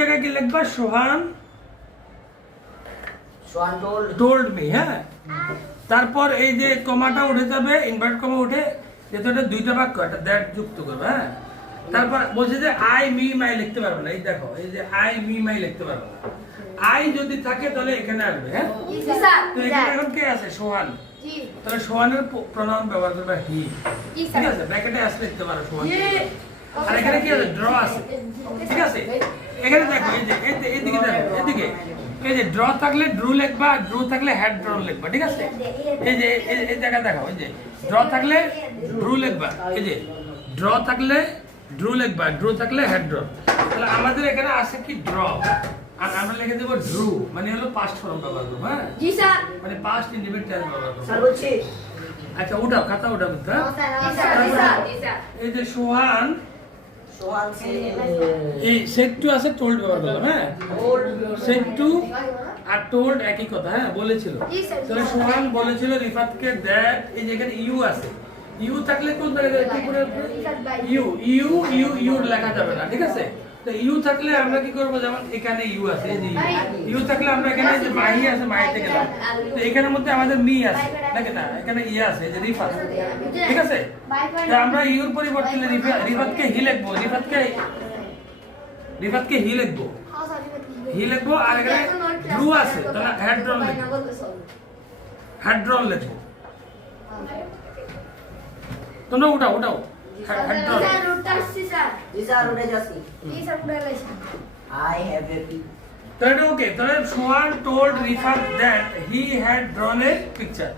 জায়গায় কি লিখবা? সোহান told me, হ্যাঁ। তারপর এই যে কমাটা উঠে যাবে, ইনভার্ট কমা উঠে, যেহেতু এটা দুইটা বাক্য, এটা দ্যাট যুক্ত করবে, হ্যাঁ। তারপর বলছে যে আই মি মাই লিখতে পারবে না, এই দেখো এই যে আই মি মাই লিখতে পারবে না। আই যদি থাকে তাহলে এখানে আসবে, হ্যাঁ। তো এখানে এখন কে আছে? সোহান। তাহলে সোহানের প্রনাউন ব্যবহার করবে হি, ঠিক আছে। ব্র্যাকেটে এস লিখতে পারো সোহান। আর এখানে কি আছে? ড্র আছে, ঠিক আছে। এখানে দেখো এই যে এইদিকে দেখো, এদিকে এই যে ড্র থাকলে ড্রু লিখবা, ড্রু থাকলে হ্যাড ড্রন লিখবা, ঠিক আছে। এই যে এই জায়গা দেখো, এই যে ড্র থাকলে ড্রু লিখবা, এই যে ড্র থাকলে ড্রু লিখবা, ড্রু থাকলে হ্যাড ড্রন। তাহলে আমাদের এখানে আছে কি? ড্র। আর আমরা লিখে দেব ড্রু, মানে হলো পাস্ট ফর্ম ব্যবহার করব, হ্যাঁ জি স্যার, মানে পাস্ট ইনডিফিনিট টেন্স ব্যবহার করব। স্যার বলছি, আচ্ছা উঠাও, খাতা উঠাও, হ্যাঁ এই যে সোহান এই সেট টু আছে, টোল্ড ব্যবহার করলাম, হ্যাঁ। সেট টু আর টোল্ড একই কথা, হ্যাঁ, বলেছিল। তাহলে সোহান বলেছিল রিফাতকে দ্যাট, এই যে এখানে ইউ আছে, ইউ থাকলে কোন জায়গায় কি করে ইউ ইউ ইউ ইউ লেখা যাবে না, ঠিক আছে। তো ইউ থাকলে আমরা কি করব? যেমন এখানে ইউ আছে, এই যে ইউ থাকলে আমরা এখানে যে মাহি আছে, মাহিতে গেলাম। তো এখানের মধ্যে আমাদের মি আছে নাকি না? এখানে ই আছে, এই যে রিফাত, ঠিক আছে। তো আমরা ইউর পরিবর্তে রিফাতকে হি লিখবো, রিফাতকে হি লিখবো, হি লিখবো। আর এখানে ড্রু আছে, তাহলে হ্যাড ড্রন লিখবো, হ্যাড ড্রন লিখবো। তোমরা উঠাও উঠাও, হ্যাড ড্রন। তাহলে ওকে, তাহলে সোহান told Rifat that he had drawn a picture.